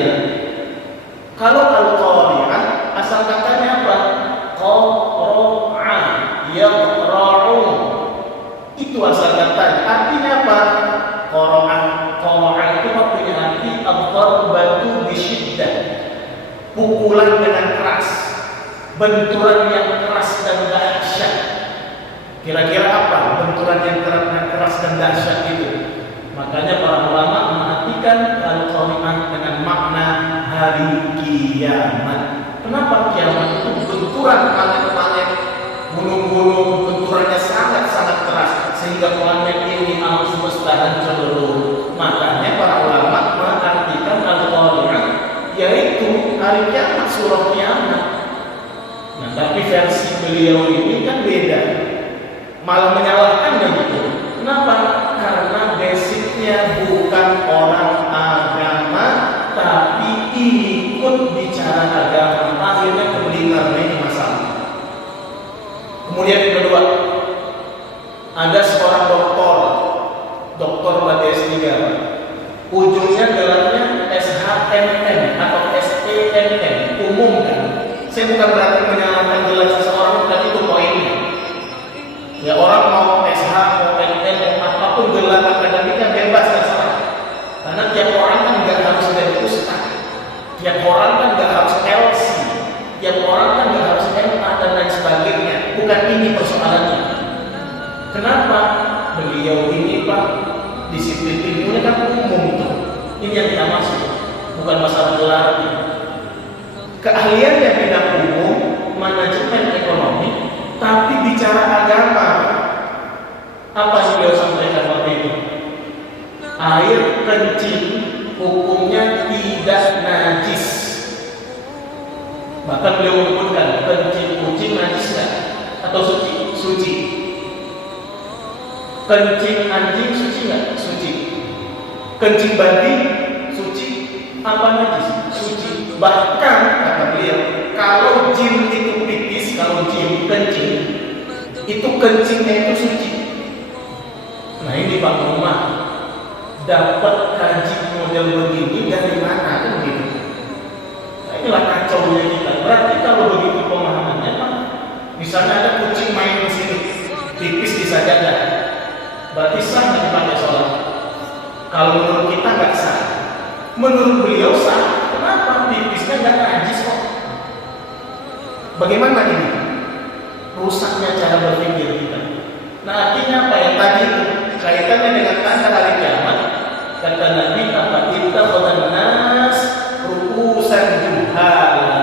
Kalau al-qari'ah asal katanya apa? Qara'a, yaqra'u. Itu asal katanya. Artinya apa? Qara'a itu punya arti ad-darbatu bisyiddah. Pukulan dengan keras, benturan yang keras dan dahsyat. Kira-kira apa benturan yang keras dan dahsyat itu? Makanya para ulama mengartikan Al-Qari'ah dengan makna hari kiamat. Kenapa kiamat itu benturan planet-planet, gunung-gunung, benturannya sangat-sangat keras sehingga planet ini alam semesta hancur. Makanya para ulama mengartikan Al-Qari'ah yaitu hari kiamat, surah kiamat. Nah, tapi versi beliau ini kan beda, malah menyalahkan gitu. Kenapa? Karena basicnya bukan orang agama, tapi ikut bicara agama. Akhirnya keblinger, ini masalah. Kemudian yang kedua, ada seorang doktor pada S3, Ya orang mau SH, mau PNN, mau apapun gelar akademiknya bebas terserah. Karena tiap orang kan nggak harus jadi ustaz, tiap orang kan nggak harus LC, tiap orang kan nggak harus MA dan lain sebagainya. Bukan ini persoalannya. Kenapa? Beliau ini Pak, disiplin ilmunya kan umum tuh. Ini yang kita maksud, bukan masalah gelar. Keahlian yang bidang umum, manajemen ekonomi, tapi bicara agama. Apa yang beliau sampaikan waktu itu? Air kencing hukumnya tidak najis. Bahkan beliau menyebutkan kencing kucing najis nggak? Atau suci? Suci. Kencing anjing suci nggak? Suci. Kencing babi suci. Apa najis? Suci. Bahkan kata beliau, kalau jin itu pipis, kalau jin kencing, itu kencingnya itu suci. Nah ini Pak Muhammad, dapat kaji model begini dari mana kan begitu? Nah, inilah kacaunya kita. Berarti kalau begitu pemahamannya Pak, misalnya ada kucing main di sini, pipis di sajadah, berarti sah nggak dipakai sholat? Kalau menurut kita nggak sah, menurut beliau sah. Kenapa? Pipisnya nggak najis kok. Bagaimana ini? Rusaknya cara berpikir kita. Nah artinya apa yang tadi itu kaitannya dengan tanda hari kiamat. Kata Nabi, apa kita nas rukusan juhala.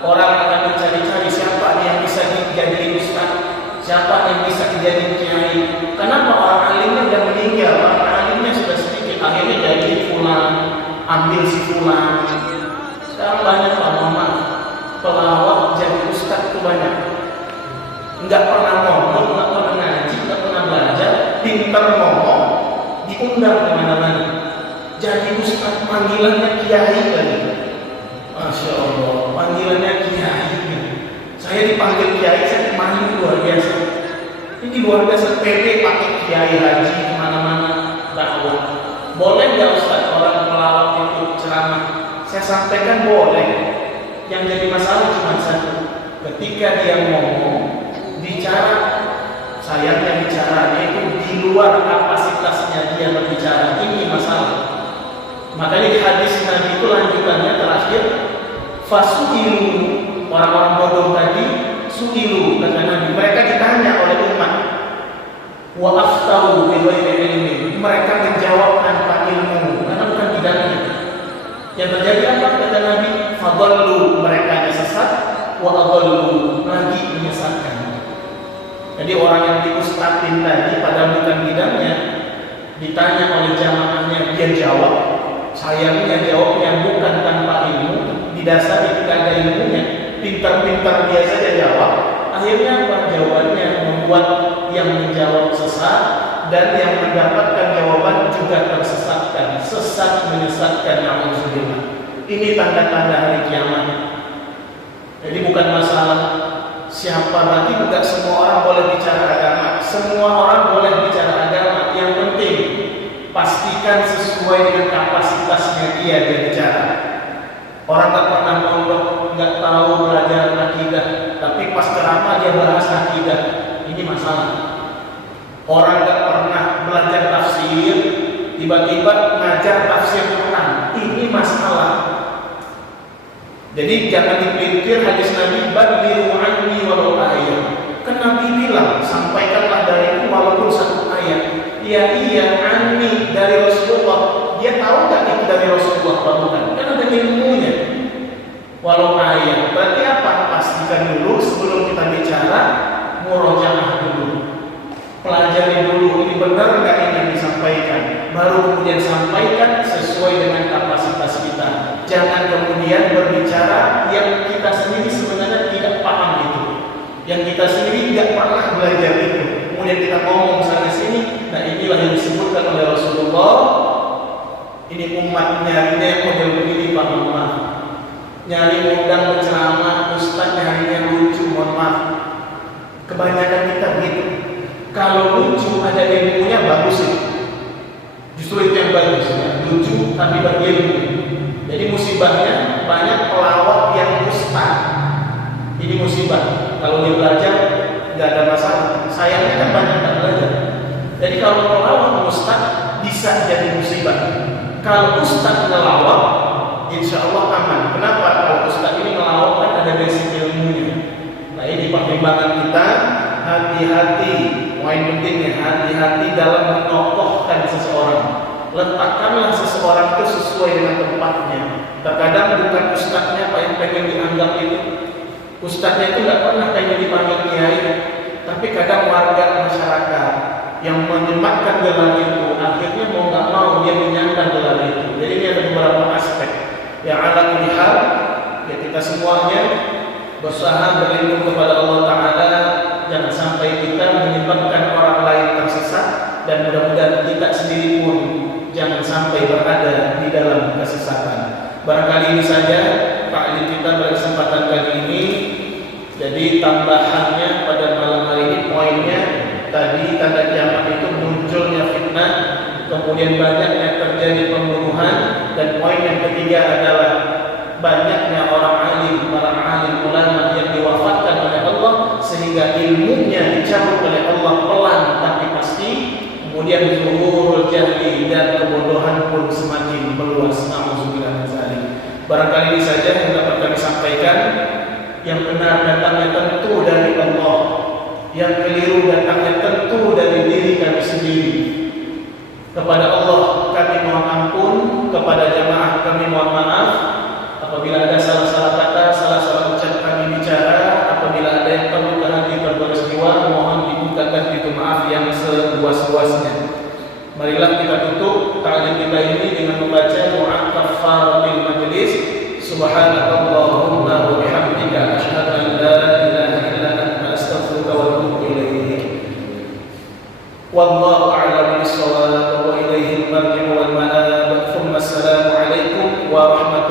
Orang akan mencari-cari siapa yang bisa dijadiin ustaz, siapa yang bisa dijadiin kiai. Kenapa? Orang alimnya sudah meninggal, orang alimnya sudah sedikit, akhirnya jadi fulan, ambil si fulan. Sekarang banyak Pak Muhammad, pelawak jadi ustaz itu banyak. Enggak pernah ngomong, enggak pernah ngaji, enggak pernah belajar, pintar ngomong, diundang kemana-mana. Jadi ustaz, panggilannya kiai lagi. Masya Allah, panggilannya kiai. Saya dipanggil kiai, saya malu luar biasa. Ini luar biasa, pede pakai kiai haji kemana-mana dakwah. Boleh nggak ustaz orang pelawak itu ceramah? Saya sampaikan boleh. Yang jadi masalah cuma satu, ketika dia ngomong, bicara, sayangnya bicaranya itu di luar kapasitasnya dia berbicara. Ini masalah. Makanya di hadis Nabi itu lanjutannya terakhir, fasu'ilu, orang-orang bodoh tadi, su'ilu, kata Nabi, mereka ditanya oleh umat, wa aftahu bi ghairi ilmin, mereka menjawab tanpa ilmu, karena bukan bidangnya. Yang terjadi apa? Kata Nabi, fadallu, mereka sesat, wa adallu, lagi menyesatkan. Jadi orang yang diustadin tadi padahal bukan bidangnya, ditanya oleh jamaahnya, dia jawab. Sayangnya jawabnya bukan tanpa ilmu, didasari tidak ada ilmunya, pintar-pintar dia saja jawab. Akhirnya apa? Jawabannya membuat yang menjawab sesat dan yang mendapatkan jawaban juga tersesatkan. Sesat menyesatkan, na'udzubillah. Ini tanda-tanda hari kiamat. Jadi bukan masalah siapa, berarti bukan semua orang boleh bicara agama. Semua orang boleh bicara agama. Yang penting pastikan sesuai dengan kapasitasnya dia bicara. Orang tak pernah mondok, nggak tahu belajar akidah, tapi pas ceramah dia bahas akidah. Ini masalah. Orang nggak pernah belajar tafsir, tiba-tiba ngajar tafsir Quran. Ini masalah. Jadi jangan dipelintir hadis Nabi, balighu anni walau ayat. Kan Nabi bilang, sampaikanlah dariku walaupun satu ayat. Iya anni dari Rasulullah. Dia tahu nggak itu dari Rasulullah atau bukan? Kan ada ilmunya. Walau ayat. Berarti apa? Pastikan dulu sebelum kita bicara, murojaah dulu. Pelajari dulu ini benar nggak ini yang disampaikan. Baru kemudian sampaikan sesuai dengan kapasitas kita. Jangan kemudian berbicara yang kita sendiri sebenarnya tidak paham itu, yang kita sendiri tidak pernah belajar itu. Kemudian kita ngomong sana sini. Nah inilah yang disebutkan oleh Rasulullah. Ini umat nyarinya yang model begini Pak Muhammad. Nyari undang berceramah, ustaz nyarinya lucu, mohon maaf. Kebanyakan kita gitu. Kalau lucu ada ilmunya bagus sih. Justru itu yang bagus ya. Lucu tapi berilmu. Jadi musibahnya banyak pelawak yang ustaz. Ini musibah. Kalau dia belajar nggak ada masalah. Sayangnya kan banyak yang belajar. Jadi kalau melawak ustaz bisa jadi musibah. Kalau ustaz ngelawak, insya Allah aman. Kenapa? Kalau ustaz ini ngelawak kan ada basic ilmunya. Nah ini pertimbangan kita, hati-hati. Poin pentingnya hati-hati dalam menokohkan seseorang. Letakkanlah seseorang itu sesuai dengan tempatnya. Terkadang bukan ustaznya apa yang pengen dianggap itu. Ustaznya itu nggak pernah pengen dipanggil kiai, tapi kadang warga masyarakat yang menyematkan gelar itu akhirnya mau nggak mau dia menyandang gelar itu. Jadi ini ada beberapa aspek yang ala kulihal ya kita semuanya berusaha berlindung kepada Allah Ta'ala. Jangan sampai kita menyebabkan orang lain tersesat, dan mudah-mudahan kita sendiri pun jangan sampai berada di dalam kesesatan. Barangkali ini saja taklim kita pada kesempatan kali ini. Jadi tambahannya pada malam hari ini poinnya tadi tanda kiamat itu munculnya fitnah, kemudian banyaknya terjadi pembunuhan, dan poin yang ketiga adalah banyaknya orang alim, para alim ulama yang diwafatkan oleh Allah sehingga ilmunya dicabut oleh Allah pelan tapi pasti. Kemudian zuhurul jahli dan kebodohan pun semakin meluas. Na'udzubillah min dzalik. Barangkali ini saja yang dapat kami sampaikan. Yang benar datangnya tentu dari Allah, yang keliru datangnya tentu dari diri kami sendiri. Kepada Allah kami mohon ampun, kepada jamaah kami mohon maaf apabila ada salah-salah kata, salah-salah ucap kami bicara. Apabila ada yang perlu hati berperistiwa, mohon dibukakan pintu maaf yang seluas-luasnya. Marilah kita tutup taklim kita ini dengan membaca doa kafaratul majlis. Subhanakallahumma wa bihamdika asyhadu an la ilaha illa anta astaghfiruka wa atubu ilaik. Wallahu a'lam bis-shawab wa ilayhi al-marji'u wal ma'ab. Assalamu alaikum warahmatullahi